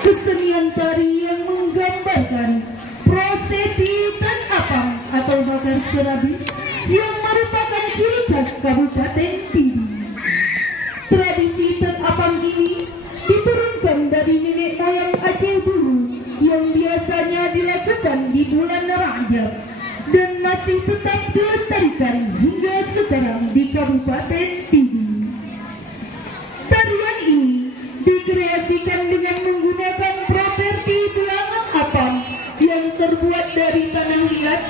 kesenian tari yang menggambarkan prosesi Tan Apang atau bakar serabi yang merupakan ciri khas Kabupaten Pidi. Tradisi Tan Apang ini diturunkan dari nenek moyang Aceh dulu yang biasanya dilakukan di bulan Rajab dan masih tetap dilestarikan hingga sekarang di Kabupaten Pidi. Tarian ini dikreasikan dengan menggunakan properti tulangan apam yang terbuat dari tanah liat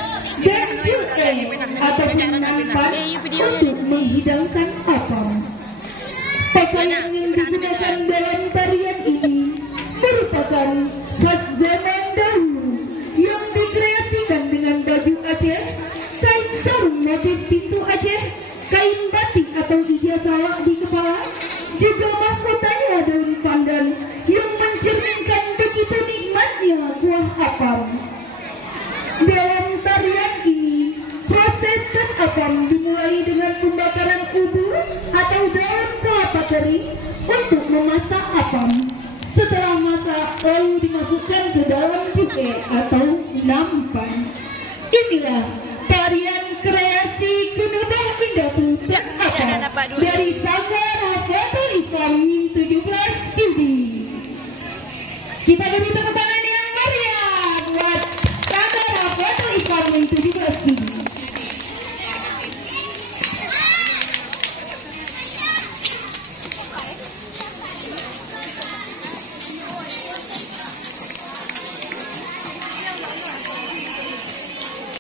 dan juke ataupun nampan untuk menghidangkan apam. Pakaian yang digunakan dalam tarian ini merupakan khas zaman dahulu yang dikreasikan dengan baju Aceh, kain sarung motif pintu Aceh, kain batik atau ijazah di kepala, juga mahkotanya daun pandan yang mencerminkan begitu nikmatnya kuah apam. Dalam tarian ini, proses Tan Apang dimulai dengan pembakaran ubur atau daun kelapa kering untuk memasak apam. Setelah masak, lalu dimasukkan ke dalam juke atau nampan. Inilah tarian kreasi Kunubah Indatu Tan Apang dari Sanggar Rafathul Islam 17 Pidi. Kita beri